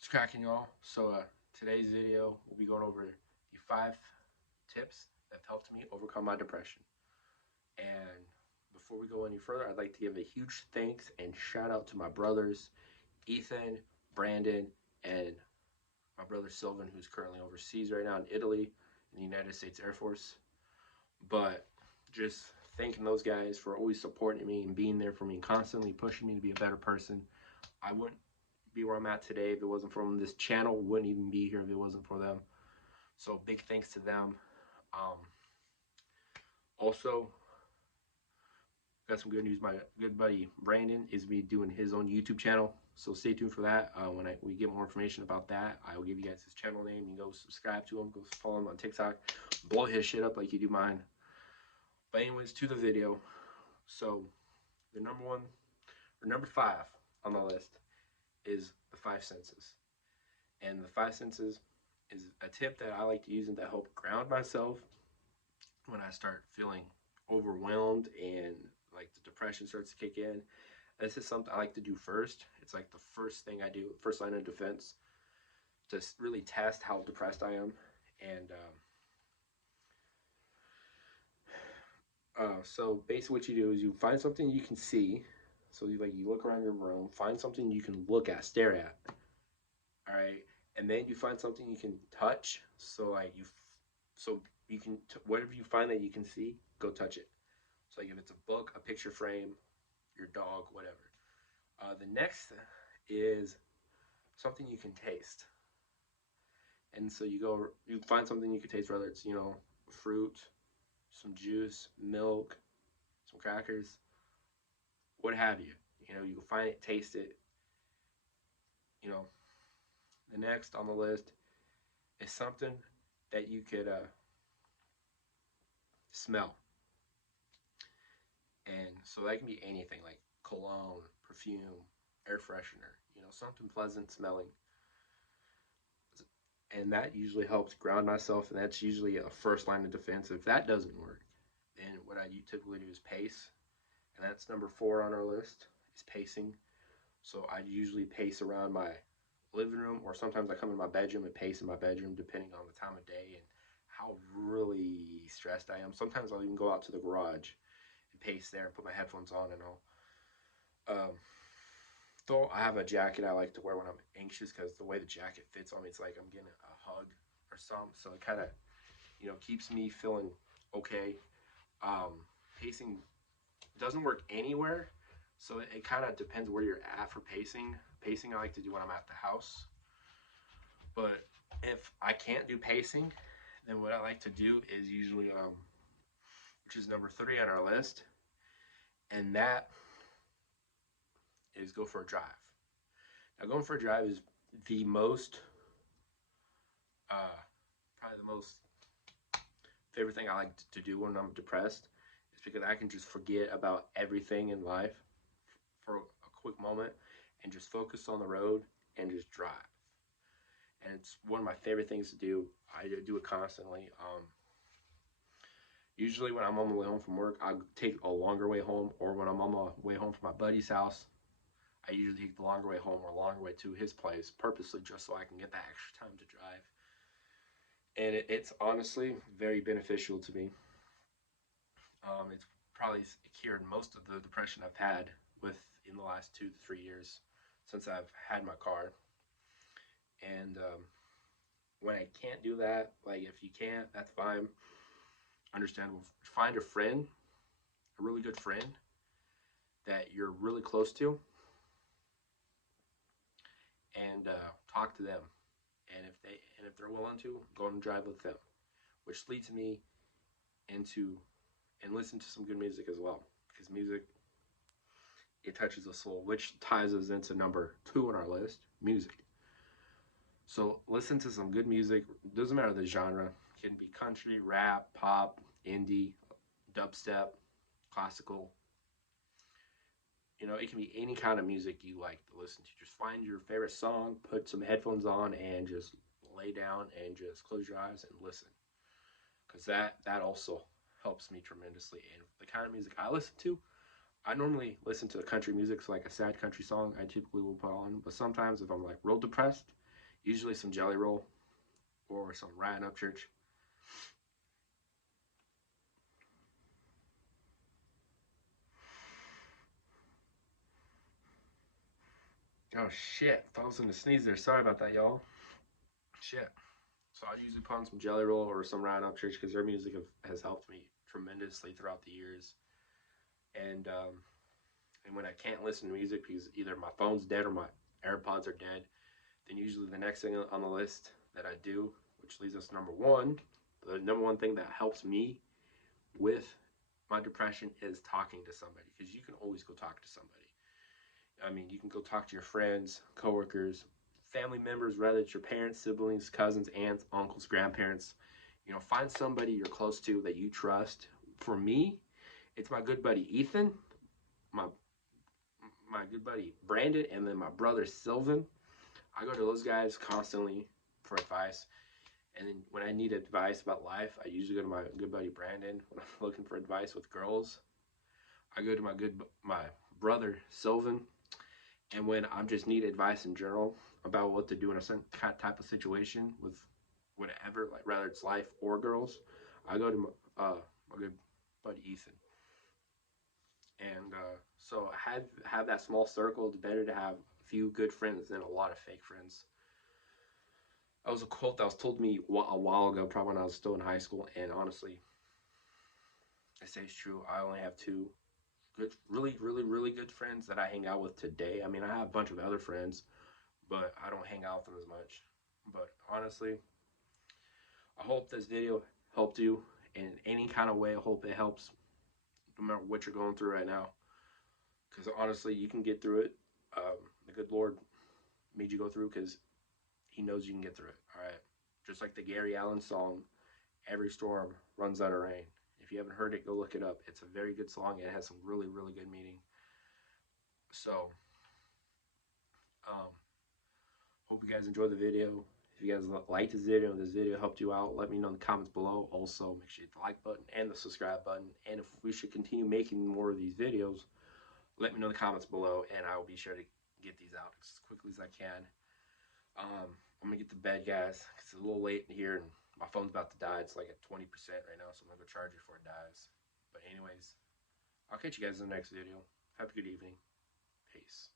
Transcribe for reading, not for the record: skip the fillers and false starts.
It's cracking, y'all. Today's video, we'll be going over the 5 tips that have helped me overcome my depression. And before we go any further, I'd like to give a huge thanks and shout out to my brothers, Ethan, Brandon, and my brother Sylvan, who's currently overseas right now in Italy in the United States Air Force. But just thanking those guys for always supporting me and being there for me and constantly pushing me to be a better person. I wouldn't be where I'm at today if it wasn't from this channel. Wouldn't even be here if it wasn't for them. So big thanks to them. Um, Also, got some good news. My good buddy Brandon is be doing his own YouTube channel. So stay tuned for that. When we get more information about that, I will give you guys his channel name. You can go subscribe to him. Go follow him on TikTok. Blow his shit up like you do mine. But anyways, to the video. So the number one or number 5 on the list is the 5 senses. And the 5 senses is a tip that I like to use and to help ground myself when I start feeling overwhelmed and like the depression starts to kick in. This is something I like to do first. It's like the first thing I do, first line of defense, to really test how depressed I am. And so basically, what you do is you find something you can see. So you look around your room, find something you can look at, stare at. All right, and then you find something you can touch. So you can whatever you find that you can see, go touch it. So like if it's a book, a picture frame, your dog, whatever. The next is something you can taste. And so you find something you can taste, whether it's, fruit, some juice, milk, some crackers, what have you. You can find it, taste it. You know, the next on the list is something that you could smell. And so that can be anything like cologne, perfume, air freshener, something pleasant smelling. And that usually helps ground myself, and that's usually a first line of defense. If that doesn't work, then what I typically do is pace, and that's number 4 on our list is pacing. So I usually pace around my living room, or sometimes I come in my bedroom and pace in my bedroom, depending on the time of day and how really stressed I am. Sometimes I'll even go out to the garage and pace there and put my headphones on and all. Though I have a jacket I like to wear when I'm anxious, because the way the jacket fits on me, it's like I'm getting a hug or something. So it kind of, keeps me feeling okay. Pacing doesn't work anywhere, so it kind of depends where you're at for pacing. Pacing I like to do when I'm at the house, but if I can't do pacing, then what I like to do is usually, which is number 3 on our list, and that is go for a drive. Now, going for a drive is the most, probably the most favorite thing I like to do when I'm depressed. Is because I can just forget about everything in life for a quick moment and just focus on the road and just drive. And it's one of my favorite things to do. I do it constantly. Usually when I'm on the way home from work, I take a longer way home, or when I'm on my way home from my buddy's house, I usually take the longer way home or longer way to his place purposely just so I can get that extra time to drive. And it's honestly very beneficial to me. It's probably cured most of the depression I've had in the last 2 to 3 years since I've had my car. And when I can't do that, like if you can't, that's fine. Understandable. Find a friend, a really good friend that you're really close to, and talk to them. And if they're willing to, go and drive with them, which leads me into and listen to some good music as well, because music, it touches the soul, which ties us into number 2 on our list, music. So listen to some good music. Doesn't matter the genre. It can be country, rap, pop, indie, dubstep, classical. It can be any kind of music you like to listen to. Just find your favorite song, put some headphones on, and just lay down and just close your eyes and listen. Because that also helps me tremendously. And the kind of music I listen to, I normally listen to country music, so like a sad country song I typically will put on. But sometimes if I'm like real depressed Usually some Jelly Roll or some Ryan Upchurch. Oh shit! Thought I was gonna sneeze there. Sorry about that, y'all. Shit. So I usually put on some Jelly Roll or some Ryan Upchurch because their music has helped me tremendously throughout the years. And and when I can't listen to music because either my phone's dead or my AirPods are dead, then usually the next thing on the list that I do, which leads us to number one, the number one thing that helps me with my depression is talking to somebody, because you can always go talk to somebody. I mean, you can go talk to your friends, coworkers, family members, whether it's your parents, siblings, cousins, aunts, uncles, grandparents. You know, find somebody you're close to that you trust. For me, it's my good buddy Ethan, my my good buddy Brandon, and then my brother Sylvan. I go to those guys constantly for advice. And then when I need advice about life, I usually go to my good buddy Brandon. When I'm looking for advice with girls, I go to my brother Sylvan. And when I'm just need advice in general about what to do in a certain type of situation with whatever, like whether it's life or girls, I go to my good buddy Ethan. And so have that small circle. It's better to have a few good friends than a lot of fake friends. That was a quote that was told to me a while ago, probably when I was still in high school, and honestly, I say it's true. I only have two good, really, really, really good friends that I hang out with today. I mean, I have a bunch of other friends, but I don't hang out with them as much. But honestly, I hope this video helped you in any kind of way. I hope it helps no matter what you're going through right now. Because honestly, you can get through it. The good Lord made you go through because He knows you can get through it. All right. Just like the Gary Allan song, "Every Storm Runs Out of Rain." If you haven't heard it, go look it up. It's a very good song. It has some really, really good meaning. So, um, hope you guys enjoyed the video. If you guys liked this video and this video helped you out, let me know in the comments below. Also, make sure you hit the like button and the subscribe button. And if we should continue making more of these videos, let me know in the comments below, and I will be sure to get these out as quickly as I can. I'm gonna get to bed, guys. It's a little late in here, and my phone's about to die. It's like at 20% right now, so I'm gonna go charge it before it dies. But anyways, I'll catch you guys in the next video. Have a good evening. Peace.